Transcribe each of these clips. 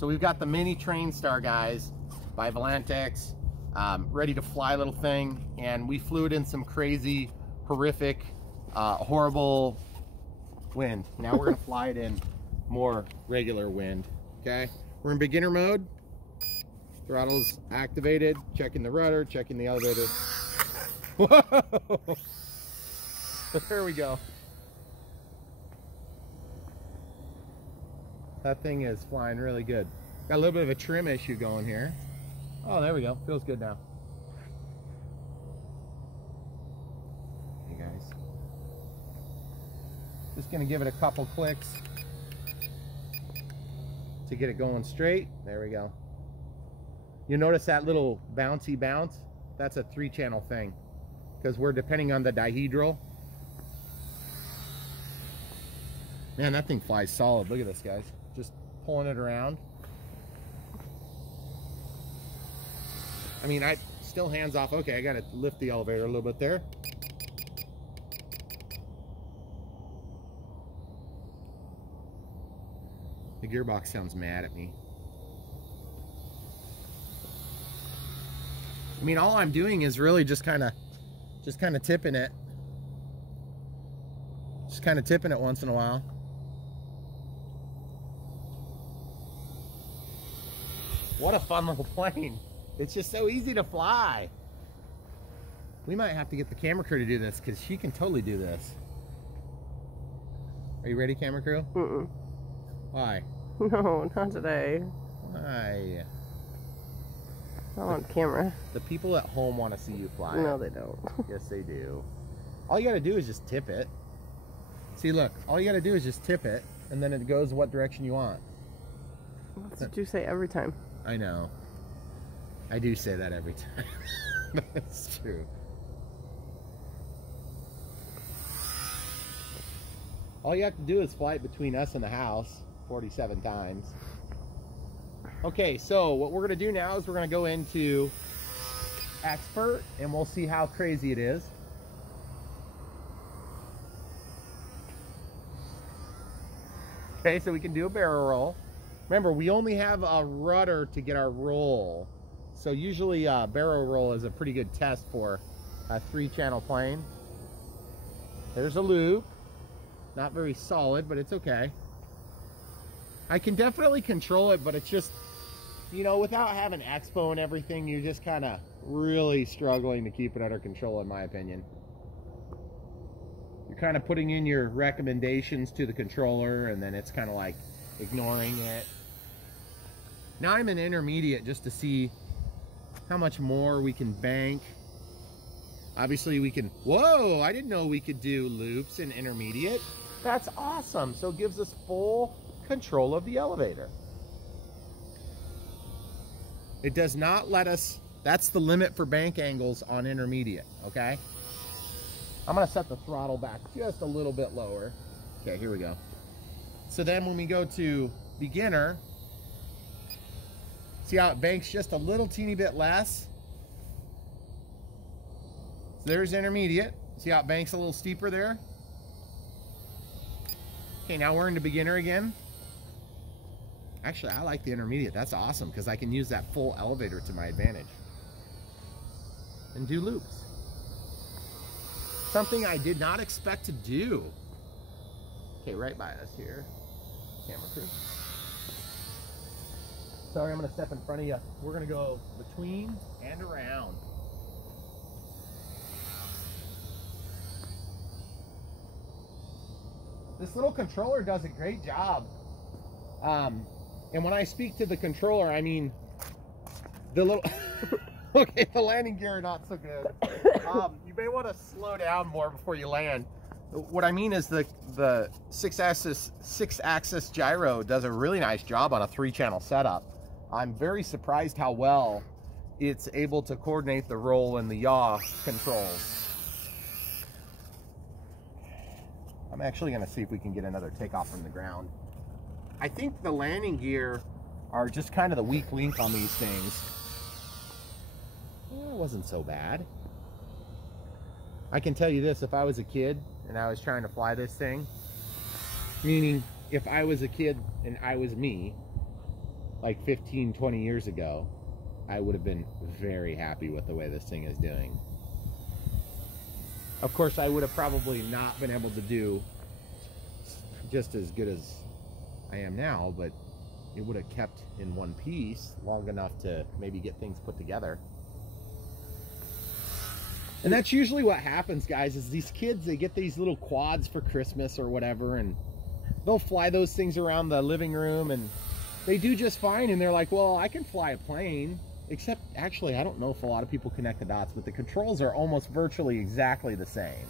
So we've got the mini Trainstar, guys, by Volantex, ready to fly little thing, and we flew it in some crazy, horrific, horrible wind. Now we're gonna fly it in more regular wind. Okay, we're in beginner mode. Throttle's activated. Checking the rudder, checking the elevator. Whoa! There we go. That thing is flying really good. Got a little bit of a trim issue going here. Oh, there we go. Feels good now. Hey guys. Just gonna give it a couple clicks to get it going straight. There we go. You notice that little bouncy bounce? That's a 3-channel thing, because we're depending on the dihedral. Man, that thing flies solid. Look at this, guys. Just pulling it around. I mean, I still hands off. Okay, I gotta lift the elevator a little bit there. The gearbox sounds mad at me. I mean, all I'm doing is really just kind of tipping it. Just kind of tipping it once in a while. What a fun little plane. It's just so easy to fly. We might have to get the camera crew to do this, because she can totally do this. Are you ready, camera crew? Mm-mm. Why? No, not today. Why? Not on camera. The people at home want to see you fly. No, they don't. Yes, they do. All you got to do is just tip it. See, look. All you got to do is just tip it, and then it goes what direction you want. That's what you say every time. I know. I do say that every time. That's true. All you have to do is fly it between us and the house 47 times. Okay, so what we're going to do now is we're going to go into expert, and we'll see how crazy it is. Okay, so we can do a barrel roll. Remember, we only have a rudder to get our roll. So usually barrel roll is a pretty good test for a 3-channel plane. There's a loop. Not very solid, but it's okay. I can definitely control it, but it's just, you know, without having expo and everything, you're just kind of really struggling to keep it under control, in my opinion. You're kind of putting in your recommendations to the controller, and then it's kind of like ignoring it. Now I'm in intermediate just to see how much more we can bank. Obviously we can, whoa, I didn't know we could do loops in intermediate. That's awesome. So it gives us full control of the elevator. It does not let us, that's the limit for bank angles on intermediate, okay? I'm gonna set the throttle back just a little bit lower. Okay, here we go. So then when we go to beginner, see how it banks just a little teeny bit less? So there's intermediate. See how it banks a little steeper there? Okay, now we're into beginner again. Actually, I like the intermediate. That's awesome, because I can use that full elevator to my advantage. And do loops. Something I did not expect to do. Okay, right by us here. Camera crew. Sorry, I'm going to step in front of you. We're going to go between and around. This little controller does a great job. And when I speak to the controller, I mean the little... Okay, the landing gear not so good. You may want to slow down more before you land. What I mean is the 6-axis gyro does a really nice job on a 3-channel setup. I'm very surprised how well it's able to coordinate the roll and the yaw controls. I'm actually going to see if we can get another takeoff from the ground. I think the landing gear are just kind of the weak link on these things. Well, it wasn't so bad. I can tell you this, if I was a kid and I was trying to fly this thing, meaning if I was a kid and I was me, like 15, 20 years ago, I would have been very happy with the way this thing is doing. Of course, I would have probably not been able to do just as good as I am now, but it would have kept in one piece long enough to maybe get things put together. And that's usually what happens, guys, is these kids, they get these little quads for Christmas or whatever, and they'll fly those things around the living room, and they do just fine, and they're like, well, I can fly a plane. Except, actually, I don't know if a lot of people connect the dots, but the controls are almost virtually exactly the same.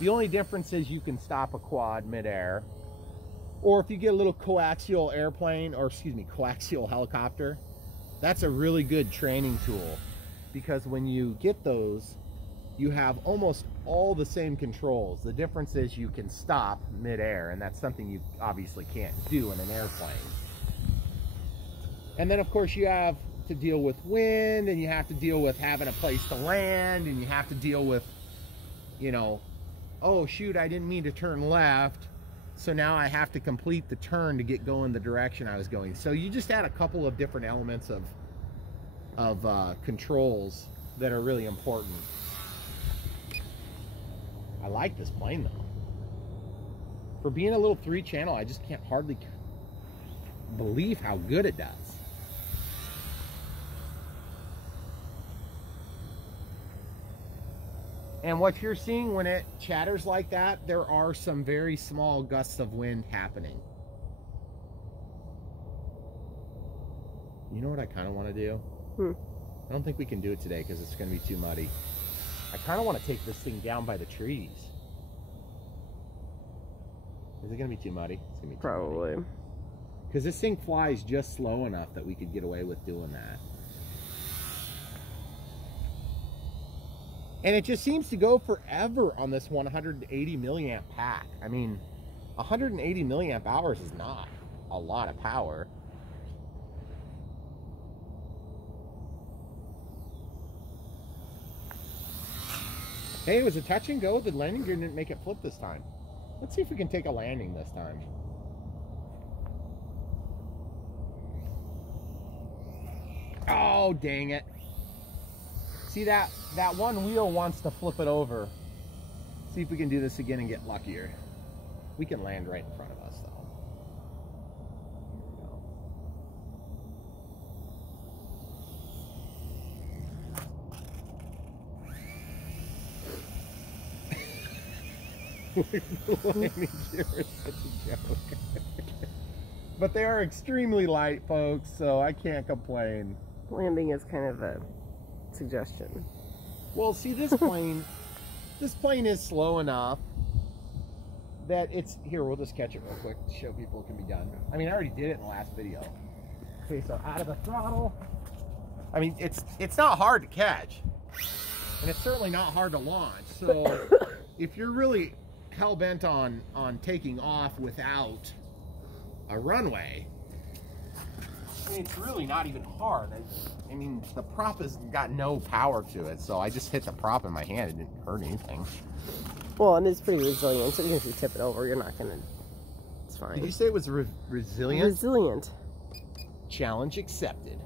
The only difference is you can stop a quad midair, or if you get a little coaxial airplane, or excuse me, coaxial helicopter, that's a really good training tool, because when you get those, you have almost all the same controls. The difference is you can stop midair, and that's something you obviously can't do in an airplane. And then, of course, you have to deal with wind, and you have to deal with having a place to land, and you have to deal with, you know, oh shoot, I didn't mean to turn left, so now I have to complete the turn to get going the direction I was going. So you just add a couple of different elements of controls that are really important. I like this plane though. For being a little 3-channel, I just can't hardly believe how good it does. And what you're seeing when it chatters like that, there are some very small gusts of wind happening. You know what I kind of want to do? I don't think we can do it today because it's going to be too muddy. I kind of want to take this thing down by the trees. Is it going to be too muddy? It's going to be Probably. Because this thing flies just slow enough that we could get away with doing that. And it just seems to go forever on this 180 milliamp pack. I mean, 180 milliamp hours is not a lot of power. Hey, it was a touch and go. The landing gear didn't make it flip this time. Let's see if we can take a landing this time. Oh, dang it. See, that one wheel wants to flip it over. See if we can do this again and get luckier. We can land right in front of us, though. Here we go. The landing gear is such a joke. But they are extremely light, folks, so I can't complain. Landing is kind of a suggestion. Well, see, this plane is slow enough that it's here. We'll just catch it real quick to show people it can be done. I mean, I already did it in the last video. Okay, so out of the throttle. I mean, it's not hard to catch, and it's certainly not hard to launch. So if you're really hell-bent on taking off without a runway, it's really not even hard. I mean, the prop has got no power to it, so I just hit the prop in my hand. It didn't hurt anything. Well, and it's pretty resilient, so even if you tip it over, you're not gonna, it's fine. Did you say it was resilient? Resilient. Challenge accepted.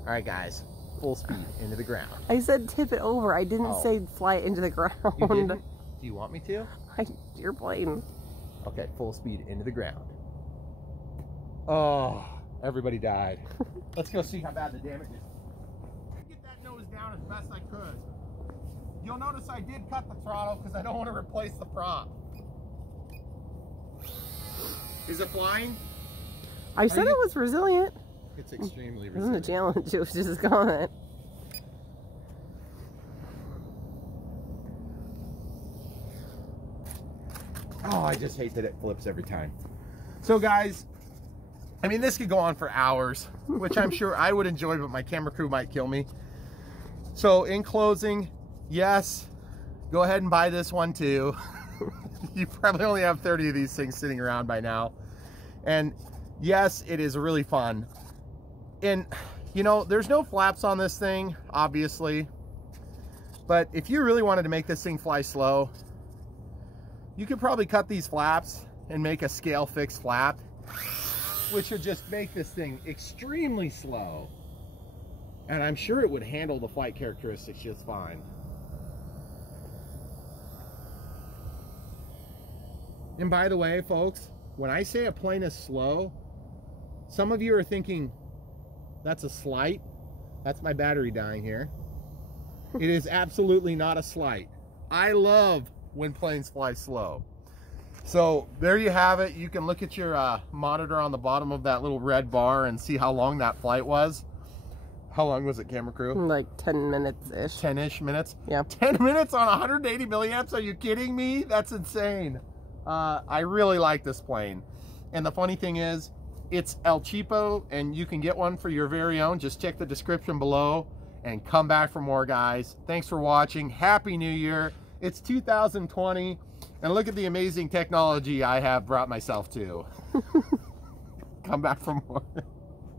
All right, guys, full speed into the ground. I said tip it over. I didn't say fly it into the ground. You didn't? Do you want me to? You're playing. Okay, full speed into the ground. Oh, everybody died. Let's go see how bad the damage is. Get that nose down as best I could. You'll notice I did cut the throttle because I don't want to replace the prop. Is it flying? I said it was resilient. It's extremely It resilient. wasn't a challenge, it was just a comment. Oh, I just hate that it flips every time. So guys, I mean, this could go on for hours, which I'm sure I would enjoy, but my camera crew might kill me. So in closing, yes, go ahead and buy this one too. You probably only have 30 of these things sitting around by now. And yes, it is really fun. And you know, there's no flaps on this thing, obviously. But if you really wanted to make this thing fly slow, you could probably cut these flaps and make a scale fixed flap. which would just make this thing extremely slow. And I'm sure it would handle the flight characteristics just fine. And by the way, folks, when I say a plane is slow, some of you are thinking, that's a slight. That's my battery dying here. It is absolutely not a slight. I love when planes fly slow. So there you have it. You can look at your monitor on the bottom of that little red bar and see how long that flight was. How long was it, camera crew? Like 10 minutes-ish. 10-ish minutes? Yeah. 10 minutes on 180 milliamps? Are you kidding me? That's insane. I really like this plane. And the funny thing is, it's El Cheapo, and you can get one for your very own. Just check the description below and come back for more, guys. Thanks for watching. Happy New Year. It's 2020, and look at the amazing technology I have brought myself to. Come back for more.